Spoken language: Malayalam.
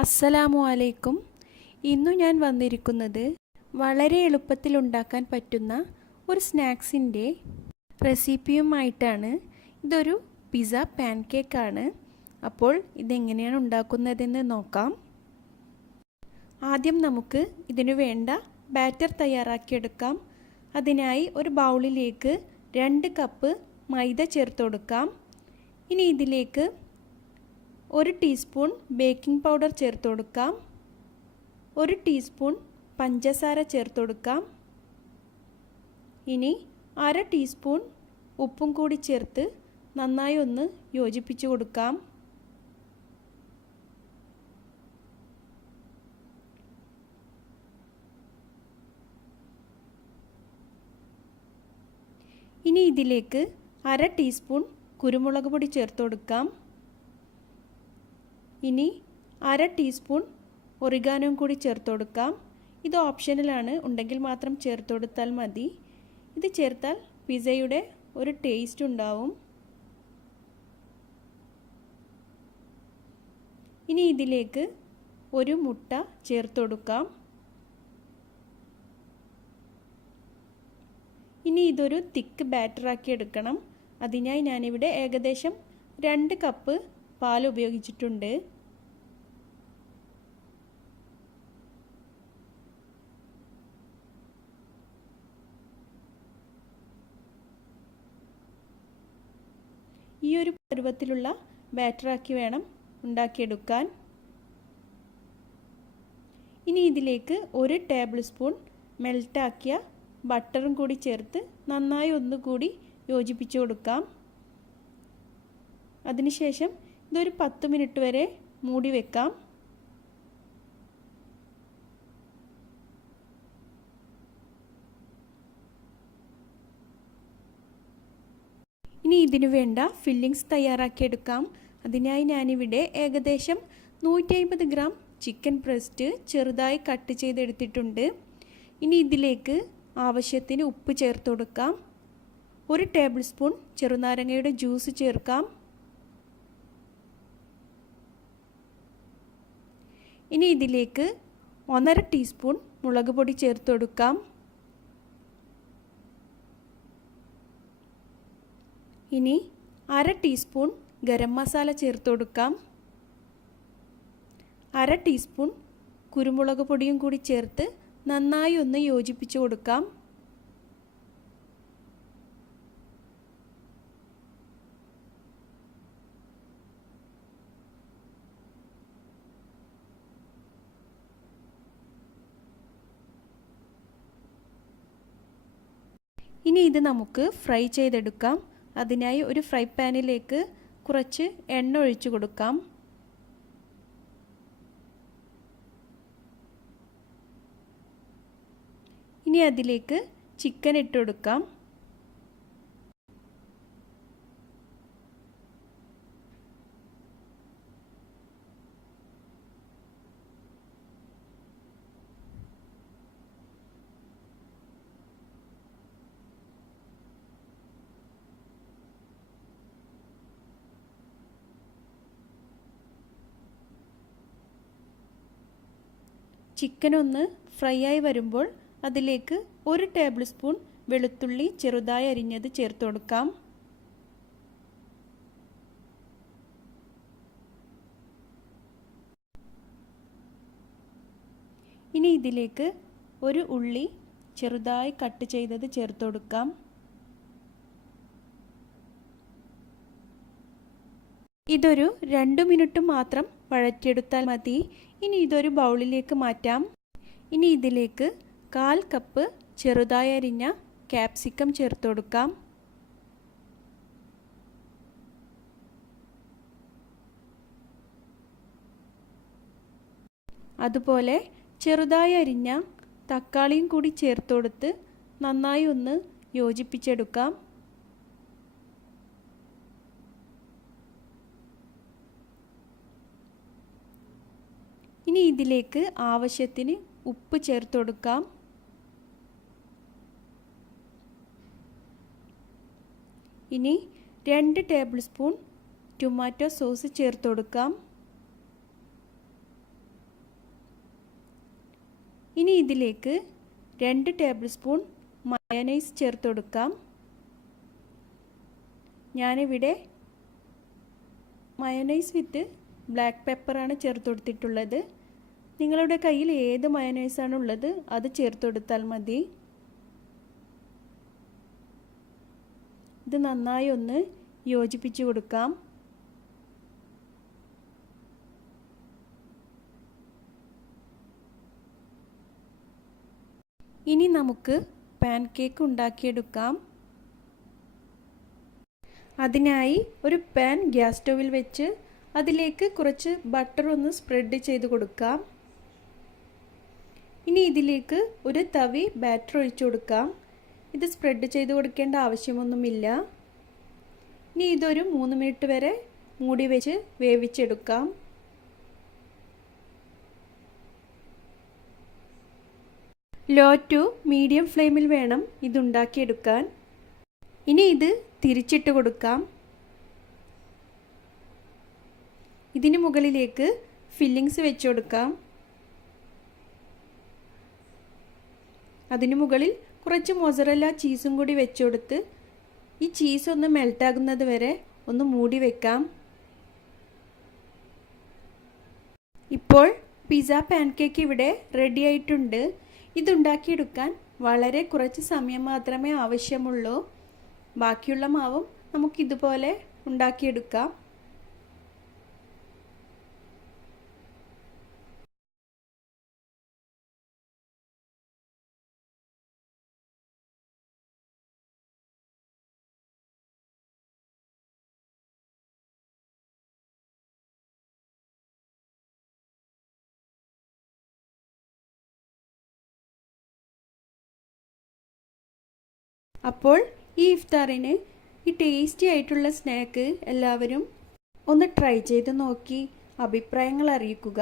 അസ്സലാമു അലൈക്കും. ഇന്നു ഞാൻ വന്നിരിക്കുന്നത് വളരെ എളുപ്പത്തിൽ ഉണ്ടാക്കാൻ പറ്റുന്ന ഒരു സ്നാക്സിൻ്റെ റെസിപ്പിയുമായിട്ടാണ്. ഇതൊരു പിസ്സ പാൻകേക്കാണ്. അപ്പോൾ ഇതെങ്ങനെയാണ് ഉണ്ടാക്കുന്നതെന്ന് നോക്കാം. ആദ്യം നമുക്ക് ഇതിനു വേണ്ട ബാറ്റർ തയ്യാറാക്കിയെടുക്കാം. അതിനായി ഒരു ബൗളിലേക്ക് 2 കപ്പ് മൈദ ചേർത്ത് കൊടുക്കാം. ഇനി ഇതിലേക്ക് 1 ടീസ്പൂൺ ബേക്കിംഗ് പൗഡർ ചേർത്ത് കൊടുക്കാം. 1 ടീസ്പൂൺ പഞ്ചസാര ചേർത്ത് കൊടുക്കാം. ഇനി 1/2 ടീസ്പൂൺ ഉപ്പും കൂടി ചേർത്ത് നന്നായി ഒന്ന് യോജിപ്പിച്ച് കൊടുക്കാം. ഇനി ഇതിലേക്ക് 1/2 ടീസ്പൂൺ കുരുമുളക് പൊടി ചേർത്ത് കൊടുക്കാം. ഇനി 1/2 ടീസ്പൂൺ ഒറിഗാനോയും കൂടി ചേർത്ത് കൊടുക്കാം. ഇത് ഓപ്ഷണലാണ്, ഉണ്ടെങ്കിൽ മാത്രം ചേർത്ത് കൊടുത്താൽ മതി. ഇത് ചേർത്താൽ പിസ്സയുടെ ഒരു ടേസ്റ്റ് ഉണ്ടാവും. ഇനി ഇതിലേക്ക് 1 മുട്ട ചേർത്ത് കൊടുക്കാം. ഇനി ഇതൊരു തിക്ക് ബാറ്ററാക്കി എടുക്കണം. അതിനായി ഞാനിവിടെ ഏകദേശം 2 കപ്പ് പാൽ ഉപയോഗിച്ചിട്ടുണ്ട്. ഈ ഒരു പരുവത്തിലുള്ള ബാറ്ററാക്കി വേണം ഉണ്ടാക്കിയെടുക്കാൻ. ഇനി ഇതിലേക്ക് 1 ടേബിൾ സ്പൂൺ മെൽറ്റാക്കിയ ബട്ടറും കൂടി ചേർത്ത് നന്നായി ഒന്നുകൂടി യോജിപ്പിച്ച് കൊടുക്കാം. അതിനുശേഷം ഇതൊരു 10 മിനിറ്റ് വരെ മൂടി വെക്കാം. ഇനി ഇതിനു വേണ്ട ഫില്ലിങ്സ് തയ്യാറാക്കിയെടുക്കാം. അതിനായി ഞാനിവിടെ ഏകദേശം 150 ഗ്രാം ചിക്കൻ ബ്രസ്റ്റ് ചെറുതായി കട്ട് ചെയ്തെടുത്തിട്ടുണ്ട്. ഇനി ഇതിലേക്ക് ആവശ്യത്തിന് ഉപ്പ് ചേർത്ത് കൊടുക്കാം. 1 ടേബിൾ സ്പൂൺ ചെറുനാരങ്ങയുടെ ജ്യൂസ് ചേർക്കാം. ഇനി ഇതിലേക്ക് 1/2 ടീസ്പൂൺ മുളക് പൊടി ചേർത്ത് കൊടുക്കാം. ഇനി 1/2 ടീസ്പൂൺ ഗരം മസാല ചേർത്ത് കൊടുക്കാം. 1/2 ടീസ്പൂൺ കുരുമുളക് പൊടിയും കൂടി ചേർത്ത് നന്നായി ഒന്ന് യോജിപ്പിച്ച് കൊടുക്കാം. ഇനി ഇത് നമുക്ക് ഫ്രൈ ചെയ്തെടുക്കാം. അതിനായി ഒരു ഫ്രൈ പാനിലേക്ക് കുറച്ച് എണ്ണ ഒഴിച്ചു കൊടുക്കാം. ഇനി അതിലേക്ക് ചിക്കൻ ഇട്ട് കൊടുക്കാം. ചിക്കൻ ഒന്ന് ഫ്രൈ ആയി വരുമ്പോൾ അതിലേക്ക് 1 ടേബിൾ സ്പൂൺ വെളുത്തുള്ളി ചെറുതായി അരിഞ്ഞത് ചേർത്ത് കൊടുക്കാം. ഇനി ഇതിലേക്ക് 1 ഉള്ളി ചെറുതായി കട്ട് ചെയ്തത് ചേർത്ത് കൊടുക്കാം. ഇതൊരു 2 മിനിറ്റ് മാത്രം വഴറ്റിയെടുത്താൽ മതി. ഇനി ഇതൊരു ബൗളിലേക്ക് മാറ്റാം. ഇനി ഇതിലേക്ക് 1/4 കപ്പ് ചെറുതായി അരിഞ്ഞ ക്യാപ്സിക്കം ചേർത്ത് കൊടുക്കാം. അതുപോലെ ചെറുതായി അരിഞ്ഞ തക്കാളിയും കൂടി ചേർത്ത് കൊടുത്ത് നന്നായി ഒന്ന് യോജിപ്പിച്ചെടുക്കാം. ഇനി ഇതിലേക്ക് ആവശ്യത്തിന് ഉപ്പ് ചേർത്ത് കൊടുക്കാം. ഇനി 2 ടേബിൾ സ്പൂൺ ടൊമാറ്റോ സോസ് ചേർത്ത് കൊടുക്കാം. ഇനി ഇതിലേക്ക് 2 ടേബിൾ സ്പൂൺ മയോനൈസ് ചേർത്ത് കൊടുക്കാം. ഞാനിവിടെ മയോനൈസ് വിത്ത് ബ്ലാക്ക് പെപ്പറാണ് ചേർത്ത് കൊടുത്തിട്ടുള്ളത്. നിങ്ങളുടെ കയ്യിൽ ഏത് മയോനൈസാണ് ഉള്ളത് അത് ചേർത്ത് കൊടുത്താൽ മതി. ഇത് നന്നായി ഒന്ന് യോജിപ്പിച്ച് കൊടുക്കാം. ഇനി നമുക്ക് പാൻ കേക്ക് ഉണ്ടാക്കിയെടുക്കാം. അതിനായി ഒരു പാൻ ഗ്യാസ് സ്റ്റൗവിൽ വെച്ച് അതിലേക്ക് കുറച്ച് ബട്ടർ ഒന്ന് സ്പ്രെഡ് ചെയ്ത് കൊടുക്കാം. ഇനി ഇതിലേക്ക് ഒരു തവി ബാറ്റർ ഒഴിച്ചു കൊടുക്കാം. ഇത് സ്പ്രെഡ് ചെയ്ത് കൊടുക്കേണ്ട ആവശ്യമൊന്നുമില്ല. ഇനി ഇതൊരു 3 മിനിറ്റ് വരെ മൂടി വെച്ച് വേവിച്ചെടുക്കാം. ലോ ടു മീഡിയം ഫ്ലെയിമിൽ വേണം ഇതുണ്ടാക്കിയെടുക്കാൻ. ഇനി ഇത് തിരിച്ചിട്ട് കൊടുക്കാം. ഇതിന് മുകളിലേക്ക് ഫില്ലിങ്സ് വെച്ച് കൊടുക്കാം. അതിനു മുകളിൽ കുറച്ച് മൊസറല്ല ചീസും കൂടി വെച്ച് കൊടുത്ത് ഈ ചീസ് ഒന്ന് മെൽട്ടാകുന്നത് വരെ ഒന്ന് മൂടി വെക്കാം. ഇപ്പോൾ പിസ്സ പാൻകേക്ക് ഇവിടെ റെഡി ആയിട്ടുണ്ട്. ഇതുണ്ടാക്കിയെടുക്കാൻ വളരെ കുറച്ച് സമയം മാത്രമേ ആവശ്യമുള്ളൂ. ബാക്കിയുള്ള മാവും നമുക്കിതുപോലെ ഉണ്ടാക്കിയെടുക്കാം. അപ്പോൾ ഈ ഇഫ്താറിന് ഈ ടേസ്റ്റി ആയിട്ടുള്ള സ്നാക്ക് എല്ലാവരും ഒന്ന് ട്രൈ ചെയ്ത് നോക്കി അഭിപ്രായങ്ങൾ അറിയിക്കുക.